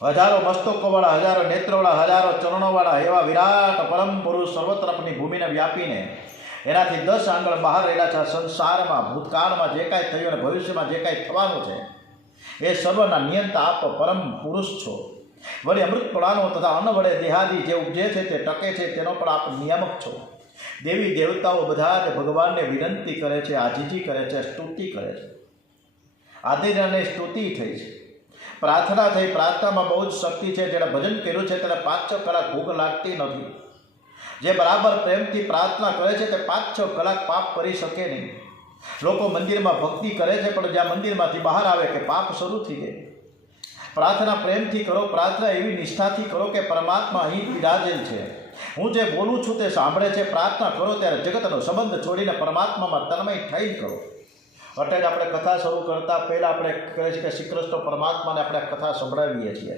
હજારો મસ્તકોવાળા, હજારો નેત્રોવાળા, હજારો ચરણોવાળા એવા વિરાટ પરમ પુરુષ સર્વતરફની ભૂમિને વ્યાપીને એનાથી 10 આંગળ બહાર રહેલા છે. સંસારમાં ભૂતકાળમાં જે કાંઈ થયું અને ભવિષ્યમાં જે કાંઈ થવાનું છે એ સર્વના નિયંતા આપ પરમ પુરુષ છો. વળી અમૃતપણાનો તથા અન્ન વડે દેહાદી જે ઉપજે છે તે ટકે છે તેનો પણ આપ નિયામક છો. દેવી દેવતાઓ બધા જ ભગવાનને વિનંતી કરે છે, આજીજી કરે છે, સ્તુતિ કરે છે. આદિનાની સ્તુતિ થઈ છે, પ્રાર્થના થઈ. પ્રાર્થનામાં બહુ જ શક્તિ છે. જેણે ભજન કર્યું છે તેને 5-6 કલાક ભૂખ લાગતી નથી. જે બરાબર પ્રેમથી પ્રાર્થના કરે છે તે 5-6 કલાક પાપ કરી શકે નહીં. લોકો મંદિરમાં ભક્તિ કરે છે, પણ જ્યાં મંદિરમાંથી બહાર આવે કે પાપ શરૂ થઈ જાય. પ્રાર્થના પ્રેમથી કરો, પ્રાર્થના એવી નિષ્ઠાથી કરો કે પરમાત્મા અહીં બિરાજેલ છે, હું જે બોલું છું તે સાંભળે છે. પ્રાર્થના કરો ત્યારે જગતનો સંબંધ છોડીને પરમાત્મામાં તન્મય થઈને કરો. એટલે જ આપણે કથા શરૂ કરતા પહેલાં આપણે કહે છે કે શ્રી કૃષ્ણ પરમાત્માને આપણે કથા સંભળાવીએ છીએ.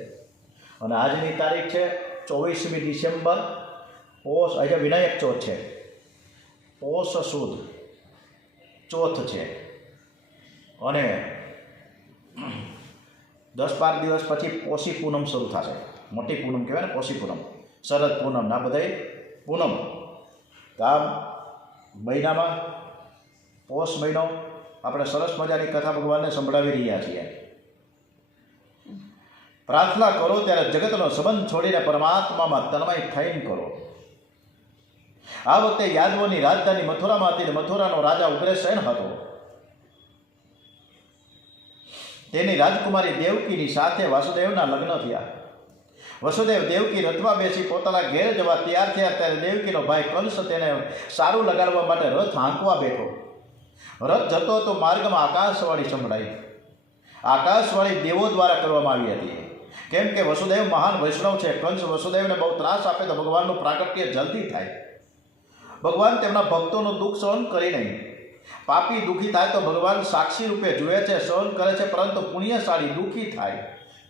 અને આજની તારીખ છે 24મી ડિસેમ્બર, પોષ. આજે વિનાયક ચોથ છે, પોષ સુદ ચોથ છે. અને 10-12 દિવસ પછી પોષી પૂનમ શરૂ થશે. મોટી પૂનમ કહેવાય ને, પોષી પૂનમ, શરદ પૂનમ, ના બધાય પૂનમ. આ મહિનામાં પોષ મહિનો આપણે સરસ મજાની કથા ભગવાનને સંભળાવી રહ્યા છીએ. પ્રાર્થના કરો ત્યારે જગતનો સંબંધ છોડીને પરમાત્મામાં તન્મય થઈને કરો. આ વખતે યાદવોની રાજધાની મથુરામાં હતી. મથુરાનો રાજા ઉગ્રસેન હતો. તેની રાજકુમારી દેવકીની સાથે વાસુદેવના લગ્ન થયા. વસુદેવ દેવકી રથમાં બેસી પોતાના ઘેર જવા તૈયાર થયા ત્યારે દેવકીનો ભાઈ કંસ તેને સારું લગાડવા માટે રથ હાંકવા બેઠો. રથ જતો તો માર્ગમાં આકાશવાણી સંભળાઈ. આકાશવાણી દેવો દ્વારા કરવામાં આવી હતી. કેમ કે વસુદેવ મહાન વૈષ્ણવ છે. કંસ વસુદેવને બહુ ત્રાસ આપે તો ભગવાનનું પ્રાગટ્ય જલ્દી થાય. ભગવાન તેમના ભક્તોનું દુઃખ સહન કરી નહીં. પાપી દુઃખી થાય તો ભગવાન સાક્ષી રૂપે જુએ છે, સહન કરે છે, પરંતુ પુણ્યશાળી દુઃખી થાય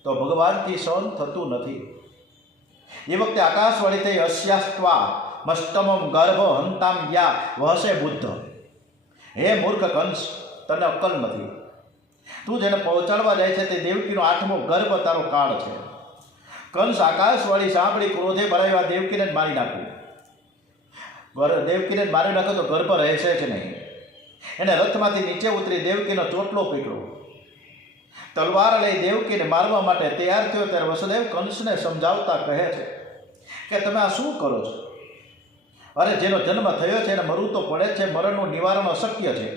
તો ભગવાનથી સહન થતું નથી. એ વખતે આકાશવાણી થઈ, અસ્યાસ્ત્વા મસ્તમમ ગર્ભ હંતામ યા વહસે બુદ્ધ. હે મૂર્ખ કંસ, તને અક્કલ નથી. તું જેને પહોંચાડવા જાય છે તે દેવકીનો 8મો ગર્ભ તારો કાળ છે. કંસ આકાશવાણી સાંભળી ક્રોધે ભરાયા દેવકીને જ મારી નાખ્યું. દેવકીને મારી નાખો તો ગર્ભ રહેશે જ નહીં. એને રથમાંથી નીચે ઉતરી દેવકીનો ચોટલો પકડ્યો, તલવાર લઈ દેવકીને મારવા માટે તૈયાર થયો. ત્યારે વસુદેવ કંસને સમજાવતા કહે છે કે તમે આ શું કરો છો? અરે જેનો જન્મ થયો છે એને મરવું તો પડે છે. મરણનું નિવારણ અશક્ય છે.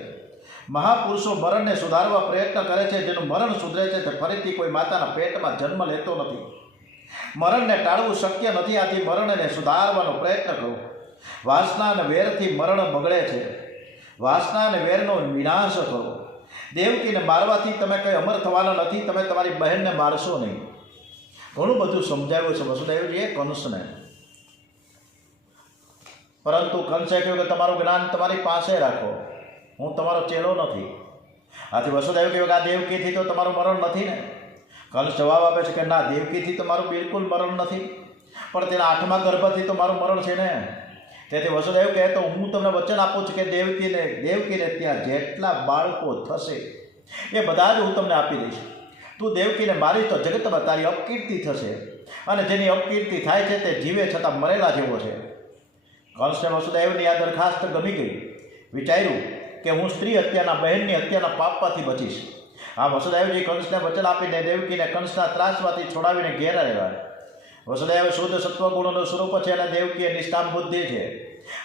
મહાપુરુષો મરણને સુધારવા પ્રયત્ન કરે છે. જેનું મરણ સુધરે છે તે ફરીથી કોઈ માતાના પેટમાં જન્મ લેતો નથી. મરણને ટાળવું શક્ય નથી. આથી મરણને સુધારવાનો પ્રયત્ન કરો. વાસના અને વેરથી મરણ બગડે છે. વાસના અને વેરનો વિનાશ કરો. દેવકીને મારવાથી તમે કંઈ અમર થવાના નથી. તમે તમારી બહેનને મારશો નહીં. ઘણું બધું સમજાવ્યું છે વસુદેવજીએ કંસને. પરંતુ કંસે કહ્યું કે તમારું જ્ઞાન તમારી પાસે રાખો, હું તમારો ચેલો નથી. આથી વસુદેવ કહ્યું કે આ દેવકીથી તો તમારું મરણ નથી ને? કંસ જવાબ આપે છે કે ના, દેવકીથી તો મારું બિલકુલ મરણ નથી, પણ તેના 8મા ગર્ભથી તો મારું મરણ છે ને. તેથી વસુદેવ કહે તો હું તમને વચન આપું છું કે દેવકીને ત્યાં જેટલા બાળકો થશે એ બધા જ હું તમને આપી દઈશ. તું દેવકીને મારીશ તો જગતમાં તારી અપકીર્તિ થશે, અને જેની અપકીર્તિ થાય છે તે જીવે છતાં મરેલા જેવો છે. કંસને વસુદેવની આ દરખાસ્ત ગમી ગઈ. વિચાર્યું કે હું સ્ત્રી હત્યાના, બહેનની હત્યાના પાપમાંથી બચીશ. આ વસુદેવજી કંસને વચન આપીને દેવકીને કંસના ત્રાસમાંથી છોડાવીને ઘેર આવ્યા. વસુદેવ શુદ્ધ સત્વગુણોનું સ્વરૂપ છે અને દેવકી એ નિષ્કામ બુદ્ધિ છે.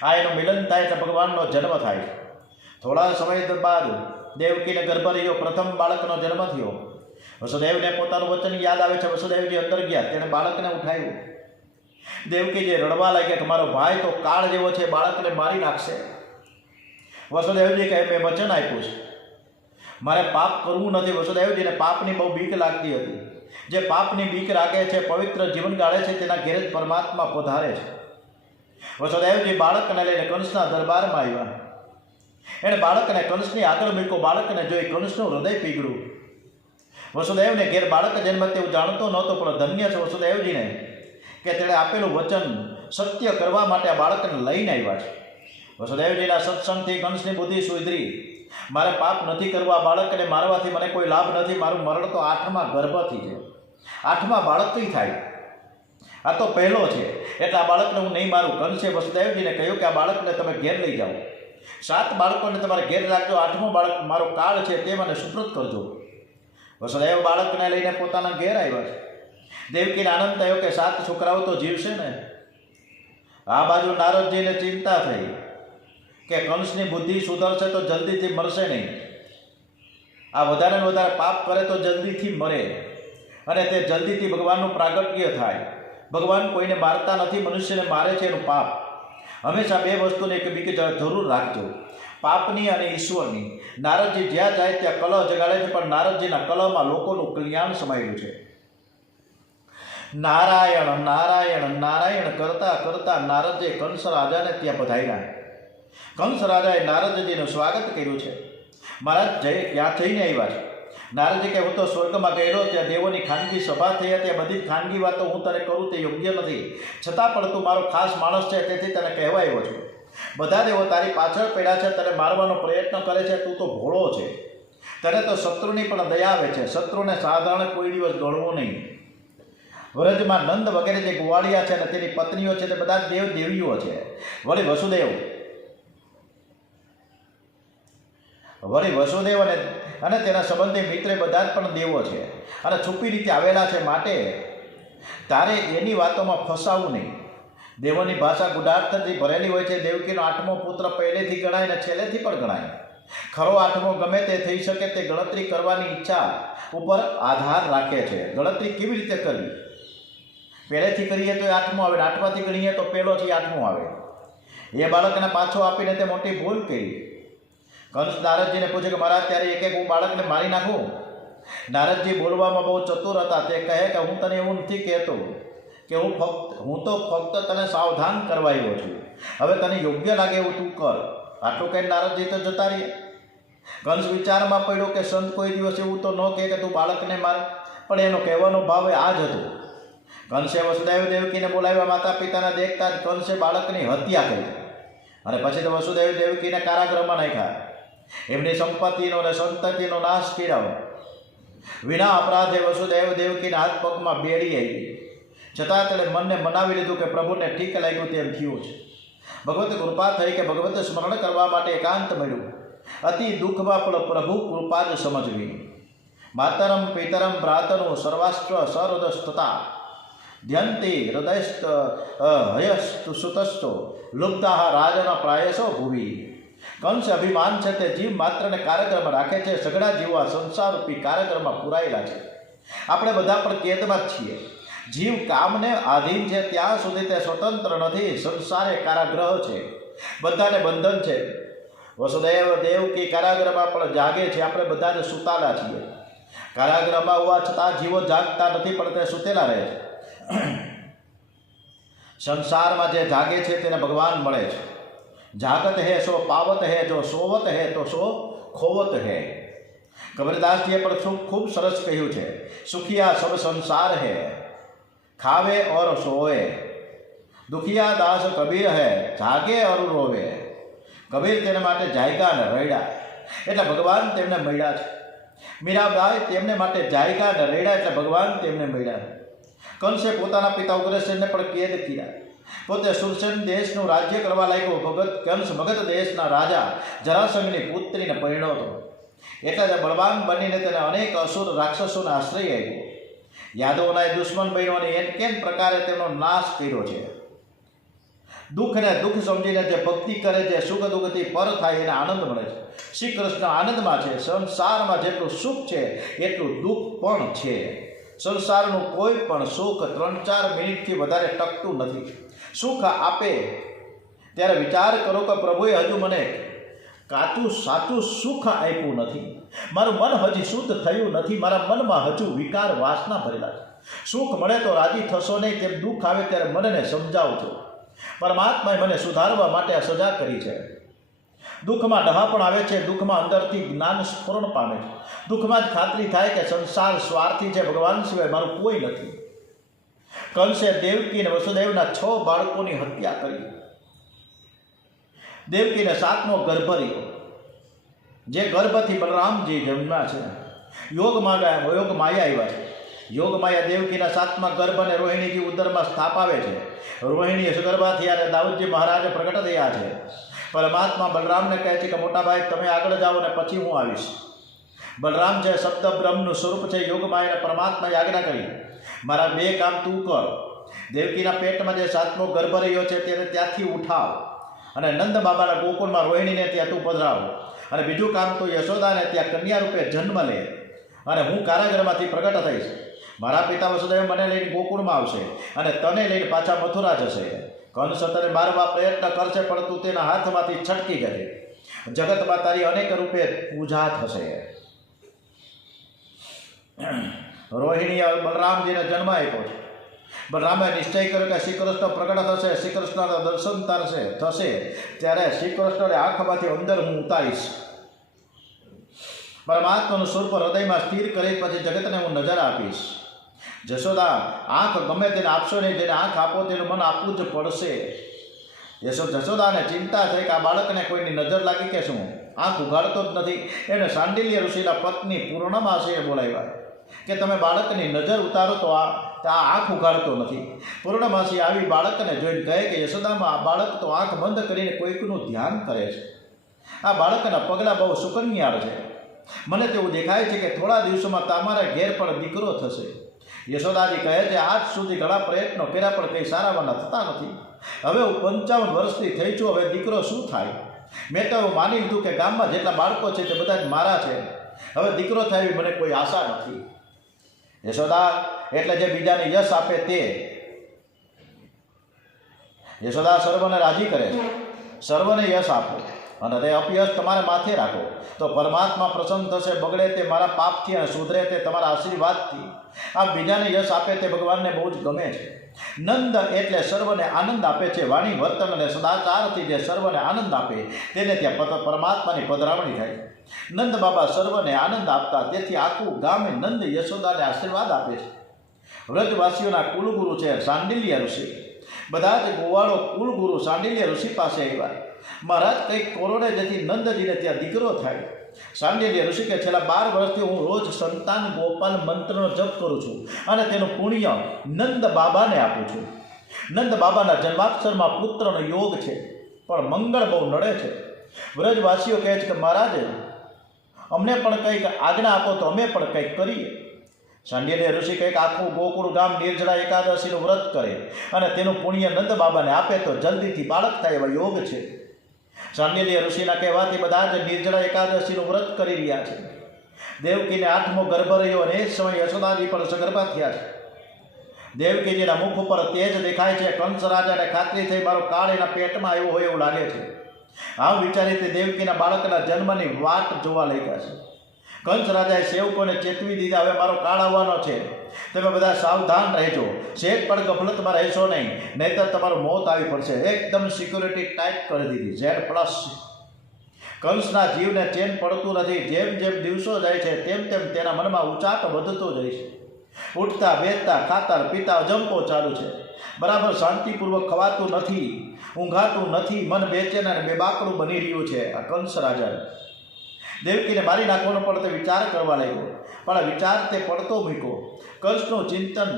આ એનું મિલન થાય એટલે ભગવાનનો જન્મ થાય. થોડા સમય બાદ દેવકીને ગર્ભ રહ્યો. પ્રથમ બાળકનો જન્મ થયો. વસુદેવને પોતાનું વચન યાદ આવે છે. વસુદેવજી અંદર ગયા, તેણે બાળકને ઉઠાવ્યું. દેવકીજી રડવા લાગ્યા કે મારો ભાઈ તો કાળ જેવો છે, બાળકને મારી નાખશે. વસુદેવજી કહે મેં વચન આપ્યું છે, મારે પાપ કરવું નથી. વસુદેવજીને પાપની બહુ બીક લાગતી હતી. જે પાપની બીક રાખે છે, પવિત્ર જીવન ગાળે છે, તેના ઘેર જ પરમાત્મા પધારે છે. વસુદેવજી બાળકને લઈને કંસના દરબારમાં આવ્યા. એણે બાળકને કંસની આગળ મૂક્યો. બાળકને જોઈ કંસનું હૃદય પીગળ્યું. વસુદેવને ઘેર બાળક જન્મ તેવું જાણતો નહોતો, પણ ધન્ય છે વસુદેવજીને કે તેણે આપેલું વચન સત્ય કરવા માટે આ બાળકને લઈને આવ્યા છે. વસુદેવજીના સત્સંગથી કંસની બુદ્ધિ સુધરી. મારે પાપ નથી કરવા, બાળકને મારવાથી મને કોઈ લાભ નથી. મારું મરણ તો 8મા ગર્ભથી છે, 8મા બાળકથી થાય. આ તો પહેલો છે એટલે આ બાળકને હું નહીં મારું. કંસે વસુદેવજીને કહ્યું કે આ બાળકને તમે ઘેર લઈ જાઓ. 7 બાળકોને તમારે ઘેર રાખજો. 8મો બાળક મારો કાળ છે તે મને સુપ્રત કરજો. વસુદેવ બાળકને લઈને પોતાના ઘેર આવ્યા છે. દેવકીને આનંદ થયો કે 7 છોકરાઓ તો જીવશે ને. આ બાજુ નારદજીને ચિંતા થઈ કે કંસની બુદ્ધિ સુધરશે તો જલ્દીથી મરશે નહીં. આ વધારે ને વધારે પાપ કરે તો જલ્દીથી મરે, અને તે જલ્દીથી ભગવાનનું પ્રાગટ્ય થાય. ભગવાન કોઈને મારતા નથી, મનુષ્યને મારે છે એનું પાપ. હંમેશા 2 વસ્તુની એક બીક જરૂર રાખજો, પાપની અને ઈશ્વરની. નારદજી જ્યાં જાય ત્યાં કલહ જગાડે છે, પણ નારદજીના કલહમાં લોકોનું કલ્યાણ સમાયેલું છે. નારાયણ નારાયણ નારાયણ કરતા કરતા નારદજી કંસ રાજાને ત્યાં પધાર્યા. કંસ રાજાએ નારદજીનું સ્વાગત કર્યું છે. મહારાજ ક્યાં જઈને આવ્યા છે? નારદજી કે હું તો સ્વર્ગમાં ગયેલો, ત્યાં દેવોની ખાનગી સભા થઈ હતી. બધી જ ખાનગી વાતો હું તને કરું તે યોગ્ય નથી, છતાં પણ તું મારો ખાસ માણસ છે, તેથી તને કહેવા આવ્યો છું. બધા દેવો તારી પાછળ પડ્યા છે, તને મારવાનો પ્રયત્ન કરે છે. તું તો ભોળો છે, તને તો શત્રુની પણ દયા આવે છે. શત્રુને સાધારણ કોઈ દિવસ ગણવો નહીં. વ્રજમાં નંદ વગેરે જે ગોવાળિયા છે અને તેની પત્નીઓ છે તે બધા દેવ દેવીઓ છે. વળી વસુદેવ અને તેના સંબંધી મિત્ર બધા જ પણ દેવો છે અને છુપી રીતે આવેલા છે. માટે તારે એની વાતોમાં ફસાવું નહીં. દેવોની ભાષા ગુઢાર્થથી ભરેલી હોય છે. દેવકીનો 8મો પુત્ર પહેલેથી ગણાય અને છેલ્લેથી પણ ગણાય. ખરો 8મો ગમે તે થઈ શકે. તે ગણતરી કરવાની ઈચ્છા ઉપર આધાર રાખે છે. ગણતરી કેવી રીતે કરવી? પહેલેથી કરીએ તો 8મો આવે, 8માથી ગણીએ તો પહેલોથી 8મો આવે. એ બાળકને પાછો આપીને તે મોટી ભૂલ કરી. કંસ નારદજીને પૂછે કે મહારાજ ત્યારે એક હું બાળકને મારી નાખું? નારદજી બોલવામાં બહુ ચતુર હતા. તે કહે કે હું તને એવું નથી કહેતો કે હું તો ફક્ત તને સાવધાન કરવા આવ્યો છું. હવે તને યોગ્ય લાગે એવું તું કર. આટલું કહીને નારદજી તો જતા રહીએ. કંસ વિચારમાં પડ્યો કે સંત કોઈ દિવસ એવું તો ન કહે કે તું બાળકને માર, પણ એનો કહેવાનો ભાવ આ જ હતો. કંસે વસુદેવ દેવકીને બોલાવ્યા. માતા પિતાને દેખતા જ કંસે બાળકની હત્યા કરી અને પછી તો વસુદેવ દેવકીને કારાગૃહમાં નાખ્યા. એમની સંપત્તિનો અને સંતતિનો નાશ કર્યો. વિના અપરાધે વસુદેવ દેવકીના હાથ પગમાં બેડી આવી, છતાં તેણે મનને મનાવી લીધું કે પ્રભુને ઠીક લાગ્યું તેમ થયું છે. ભગવત કૃપા થઈ કે ભગવત સ્મરણ કરવા માટે એકાંત મળ્યું. અતિ દુઃખમાં પણ પ્રભુ કૃપા જ સમજવી. માતરમ પિતરમ ભ્રાતનું સર્વાસ્વ સહૃદસ્થતા ધ્યંતિ હૃદયસ્ત હયસ્તુ સુતસ્તો લુપ્તા રાજન પ્રાયસો ભૂવિ. કંસ અભિમાન છે તે જીવ માત્રને કારાગૃહમાં રાખે છે. સઘળા જીવો આ સંસારરૂપી કારાગૃહમાં પુરાયેલા છે. આપણે બધા પણ કેદમાં જ છીએ. જીવ કામને આધીન છે ત્યાં સુધી તે સ્વતંત્ર નથી. સંસાર એ કારાગૃહ છે, બધાને બંધન છે. વસુદેવ દેવકી કારાગૃહમાં પણ જાગે છે. આપણે બધા જ સુતાલા છીએ. કારાગૃહમાં હોવા છતાં જીવો જાગતા નથી, પણ તે સુતેલા રહે છે. સંસારમાં જે જાગે છે તેને ભગવાન મળે છે. જાગત હે સો પાવત હે, જો સોવત હે તો સો ખોવત હે. કબીરદાસજીએ પણ ખૂબ સરસ કહ્યું છે, સુખિયા સબ સંસાર હે, ખાવે ઓર સોવે. દુખિયા દાસ કબીર હે, જાગે ઓર રોવે. કબીર તેના માટે જાયગા ને રડ્યા એટલે ભગવાન તેમને મળ્યા છે. મીરાબાઈ તેમને માટે જાયગા ને રડ્યા એટલે ભગવાન તેમને મળ્યા. કંસે પોતાના પિતા ઉગ્રસેનને પણ કેદ કર્યા. પોતે સુરસેન દેશનું રાજ્ય કરવા લાગ્યો. કંસ મગધ દેશના રાજા જરાસંઘની પુત્રીને પરણ્યો હતો. એટલે જ બળવાન બનીને તેને અનેક અસુર રાક્ષસોને આશ્રય આપ્યો. યાદવોના દુશ્મન બન્યો અને કેમ પ્રકારે તેમનો નાશ કર્યો છે. દુઃખને દુઃખ સમજીને જે ભક્તિ કરે છે, સુખ દુઃખથી પર થાય એને આનંદ મળે છે. શ્રી કૃષ્ણ આનંદમાં છે. સંસારમાં જેટલું સુખ છે એટલું દુઃખ પણ છે. સંસારનું કોઈ પણ સુખ 3-4 મિનિટથી વધારે ટકતું નથી. સુખ આપે ત્યારે વિચાર કરો કે પ્રભુએ હજુ મને કાચું સાચું સુખ આપ્યું નથી. મારું મન હજી શુદ્ધ થયું નથી. મારા મનમાં હજુ વિકાર વાસના ભરેલા છે. સુખ મળે તો રાજી થશો નહીં, તેમ દુઃખ આવે ત્યારે મનને સમજાવજો. પરમાત્માએ મને સુધારવા માટે આ સજા કરી છે. દુઃખમાં ડહાપણ આવે છે. દુઃખમાં અંદરથી જ્ઞાન સ્ફુરણ પામે છે. દુઃખમાં જ ખાતરી થાય કે સંસાર સ્વાર્થી છે, ભગવાન સિવાય મારું કોઈ નથી. કંસે દેવકી અને વસુદેવના 6 બાળકોની હત્યા કરી. દેવકીને 7મો ગર્ભ રહ્યો, જે ગર્ભથી બલરામજી જન્મ્યા છે. યોગ માયા આવ્યા છે. યોગ માયા દેવકીના 7મા ગર્ભ અને રોહિણીજી ઉદરમાં સ્થાપાવે છે. રોહિણીએ સગર્ભા થયા અને દાઉદજી મહારાજે પ્રગટ થયા છે. પરમાત્મા બલરામને કહે છે કે મોટા ભાઈ તમે આગળ જાઓ ને પછી હું આવીશ. બલરામ છે શબ્દ બ્રહ્મનું સ્વરૂપ છે. યોગ માયાને પરમાત્માએ આજ્ઞા કરી, મારા 2 કામ તું કર. દેવકીના પેટમાં જે 7મો ગર્ભ રહ્યો છે તેને ત્યાંથી ઉઠાવ અને નંદ બાબાના ગોકુળમાં રોહિણીને ત્યાં તું પધરાવ. અને બીજું કામ તો યશોદાને ત્યાં કન્યા રૂપે જન્મ લે અને હું કારાગૃહમાંથી પ્રગટ થઈશ. મારા પિતા વસુદેવ મને લઈને ગોકુળમાં આવશે અને તને લઈને પાછા મથુરા જશે. કંસ તને મારવા પ્રયત્ન કરશે, પણ તું તેના હાથમાંથી છટકી જશે. જગતમાં તારી અનેક રૂપે પૂજા થશે. રોહિણીએ બલરામજીને જન્મ આપ્યો છે. બલરામે નિશ્ચય કર્યો કે શ્રી કૃષ્ણ પ્રગટ થશે, શ્રી કૃષ્ણના દર્શન થશે ત્યારે શ્રી કૃષ્ણને આંખમાંથી અંદર હું ઉતારીશ. પરમાત્માનું સ્વરૂપ હૃદયમાં સ્થિર કરી પછી જગતને હું નજર આપીશ. જશોદા આંખ ગમે તેને આપશો નહીં, જેને આંખ આપો તેનું મન આપવું જ પડશે. જશોદાને ચિંતા થઈ કે આ બાળકને કોઈની નજર લાગી કે શું, આંખ ઉઘાડતો જ નથી. એને સાંડિલ્ય ઋષિના પત્ની પૂર્ણમાસીએ બોલાવ્યા કે તમે બાળકની નજર ઉતારો તો આ આંખ ઉઘાડતો નથી. પૂર્ણમાસી આવી બાળકને જોઈને કહે કે યશોદામાં આ બાળક તો આંખ બંધ કરીને કોઈકનું ધ્યાન કરે છે. આ બાળકના પગલાં બહુ સુકન્યાળ છે. મને તેવું દેખાય છે કે થોડા દિવસોમાં તમારા ઘેર પણ દીકરો થશે. યશોદાજી કહે છે આજ સુધી ઘણા પ્રયત્નો કર્યા પણ કંઈ સારાવાના થતા નથી. હવે હું 55 વર્ષની થઈ છું, હવે દીકરો શું થાય? મેં તો એવું માની લીધું કે ગામમાં જેટલા બાળકો છે તે બધા જ મારા છે. હવે દીકરો થાય એવી મને કોઈ આશા નથી. યશોદા એટલે જે બીજાને યશ આપે તે. યશોદા સર્વને રાજી કરે છે. સર્વને યશ આપો અને તે અપયશ તમારે માથે રાખો તો પરમાત્મા પ્રસન્ન થશે. બગડે તે મારા પાપથી અને સુધરે તે તમારા આશીર્વાદથી. આ બીજાને યશ આપે તે ભગવાનને બહુ જ ગમે છે. નંદ એટલે સર્વને આનંદ આપે છે. વાણી વર્તન અને સદાચારથી જે સર્વને આનંદ આપે તેને ત્યાં પરમાત્માની પધરામણી થાય. નંદ બાબા સર્વને આનંદ આપતા, તેથી આખું ગામે નંદ યશોદાને આશીર્વાદ આપે છે. વ્રજવાસીઓના કુલગુરુ છે સાંડિલ્ય ઋષિ. બધા જ ગોવાળો કુલગુરુ સાંડિલ્ય ઋષિ પાસે આવ્યા. મહારાજ કંઈક કોરોડે જેથી નંદજીને ત્યાં દીકરો થાય. સાંડિલ્ય ઋષિ કે છેલ્લા 12 વર્ષથી હું રોજ સંતાન ગોપાલ મંત્રનો જપ કરું છું અને તેનું પુણ્ય નંદ બાબાને આપું છું. નંદ બાબાના જન્માક્ષરમાં પુત્રનો યોગ છે. પણ મંગળ બહુ નડે છે. વ્રજવાસીઓ કહે છે કે મહારાજ અમને પણ કંઈક આજ્ઞા આપો તો અમે પણ કંઈક કરીએ. ચાંડિલ્ય ઋષિ કંઈક આખું ગોકુળ ગામ નિર્જળા એકાદશીનું વ્રત કરે અને તેનું પુણ્ય નંદ બાબાને આપે તો જલ્દીથી બાળક થાય એવા યોગ છે. ચાંડિલ્ય ઋષિના કહેવાથી બધા જ નિર્જળા એકાદશીનું વ્રત કરી રહ્યા છે. દેવકીને 8મો ગર્ભ રહ્યો અને એ સમયે યશોદાજી પણ સગર્ભા થયા છે. દેવકીજીના મુખ ઉપર તેજ દેખાય છે. કંસ રાજાને ખાતરી થઈ મારો કાળ એના પેટમાં આવ્યો હોય એવું લાગે છે. આમ વિચારી તે દેવકીના બાળકના જન્મની વાટ જોવા લાગ્યા છે. કંસ રાજાએ સેવકોને ચેતવી દીધા, હવે મારો કાળ આવવાનો છે, તમે બધા સાવધાન રહેજો, શેઠ પણ ગફલતમાં રહેશો નહીં, નહીંતર તમારું મોત આવી પડશે. એકદમ સિક્યુરિટી ટાઈટ કરી દીધી, Z+. કંસના જીવને ચેન પડતું નથી. જેમ જેમ દિવસો જાય છે તેમ તેમ તેના મનમાં ઉચાટ વધતો જાય છે. ઉઠતા બેસતા ખાતા પીતા જંપો ચાલુ છે. બરાબર શાંતિપૂર્વક ખવાતું નથી, ઊંઘાતું નથી, મન બેચેન અને બેબાકડું બની રહ્યું છે. આ કંસ રાજા દેવકીને મારી નાખવાનો પણ તે વિચાર કરવા લાગ્યો, પણ વિચાર તે પડતો મૂક્યો. કંસનું ચિંતન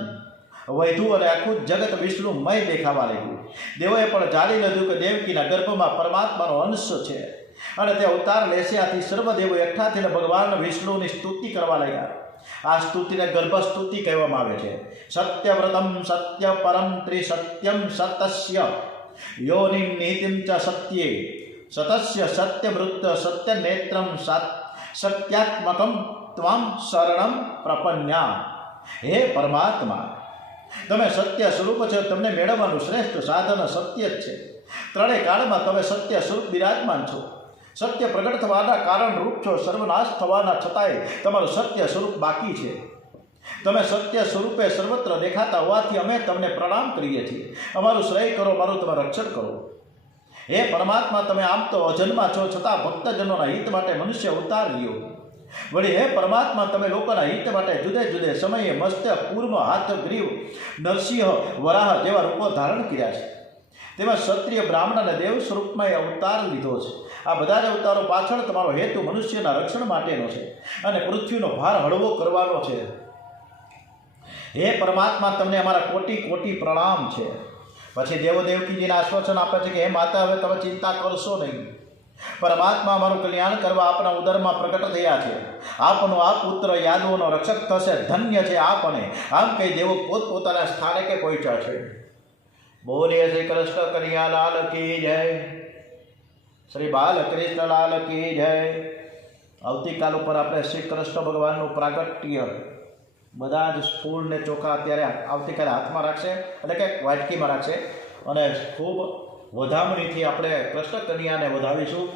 વધ્યું અને આખું જગત વિષ્ણુમય દેખાવા લાગ્યું. દેવોએ પણ જાણી લીધું કે દેવકીના ગર્ભમાં પરમાત્માનો અંશ છે અને તે અવતાર લેશે. આથી સર્વદેવો એકઠા થઈને ભગવાન વિષ્ણુની સ્તુતિ કરવા લાગ્યા. આ સ્તુતિને ગર્ભ સ્તુતિ કહેવામાં આવે છે. સત્યવ્રતમ સત્ય પરમ ત્રિસત્યમ સતસ્ય યોનિમ નિહિતિમ ચ સત્યે સતસ્ય સત્યવૃત્ત સત્યનેત્રમ સત્યાત્મકમ ત્વમ શરણમ પ્રપન્યા. હે પરમાત્મા, તમે સત્ય સ્વરૂપ છો, તમને મેળવવાનું શ્રેષ્ઠ સાધન સત્ય જ છે. ત્રણેય કાળમાં તમે સત્ય સ્વરૂપ બિરાજમાન છો. સત્ય પ્રગટ થવાના કારણ રૂપ છો. સર્વનાશ થવાના છતાંય તમારું સત્ય સ્વરૂપ બાકી છે. તમે સત્ય સ્વરૂપે સર્વત્ર દેખાતા હોવાથી અમે તમને પ્રણામ કરીએ છીએ. અમારું શ્રેય કરો, મારું તમે રક્ષણ કરો. હે પરમાત્મા, તમે આમ તો અજન્મા છો, છતાં ભક્તજનોના હિત માટે મનુષ્ય અવતાર લ્યો. વળી હે પરમાત્મા, તમે લોકોના હિત માટે જુદે જુદે સમયે મસ્તક, કૂર્મ, હાથ, ગ્રીવ, નરસિંહ, વરાહ જેવા રૂપો ધારણ કર્યા છે. તેમાં ક્ષત્રિય, બ્રાહ્મણ અને દેવ સ્વરૂપમાં એ અવતાર લીધો છે. આ બધા જ અવતારો પાછળ તમારો હેતુ મનુષ્યના રક્ષણ માટેનો છે અને પૃથ્વીનો ભાર હળવો કરવાનો છે. હે પરમાત્મા, તમને અમારા કોટી કોટી પ્રણામ છે. પછી દેવદેવકીજીને આશ્વાસન આપે છે કે હે માતા, હવે તમે ચિંતા કરશો નહીં. પરમાત્મા અમારું કલ્યાણ કરવા આપના ઉદરમાં પ્રગટ થયા છે. આપનો આ પુત્ર યાદવોનો રક્ષક થશે. ધન્ય છે આપને. આમ કહી દેવો પોતપોતાના સ્થાનકે પહોંચ્યા છે. બોલીએ શ્રી કૃષ્ણ કનૈયા લાલ કી જય. શ્રી બાલકૃષ્ણ લાલ કી જય. આવતીકાલ ઉપર આપણે શ્રી કૃષ્ણ ભગવાનનું પ્રાગટ્ય બધા જ ફૂલ ને ચોખા અત્યારે આવતીકાલે હાથમાં રાખશે, એટલે કે વાટકીમાં રાખશે અને ખૂબ વધામણીથી આપણે કૃષ્ણ કન્યાને વધાવીશું.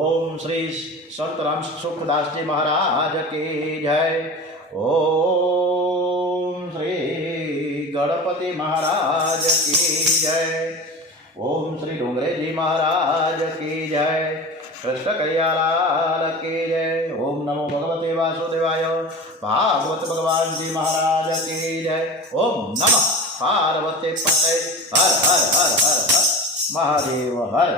ઓમ શ્રી સંત રામ સુખદાસજી મહારાજ કી જય. ઓમ શ્રી ગણપતિ મહારાજ કી જય. ઓમ શ્રી ડુંગરેજી મહારાજ કી જય. કૃષ્ણ કૈયાલાલ કી જય. ઓમ નમો ભગવતે વાસુદેવાય. ભાગવત ભગવાનજી મહારાજ કી જય. ઓમ નમઃ પાર્વતી પતે. હર હર હર હર હર મહાદેવ હર.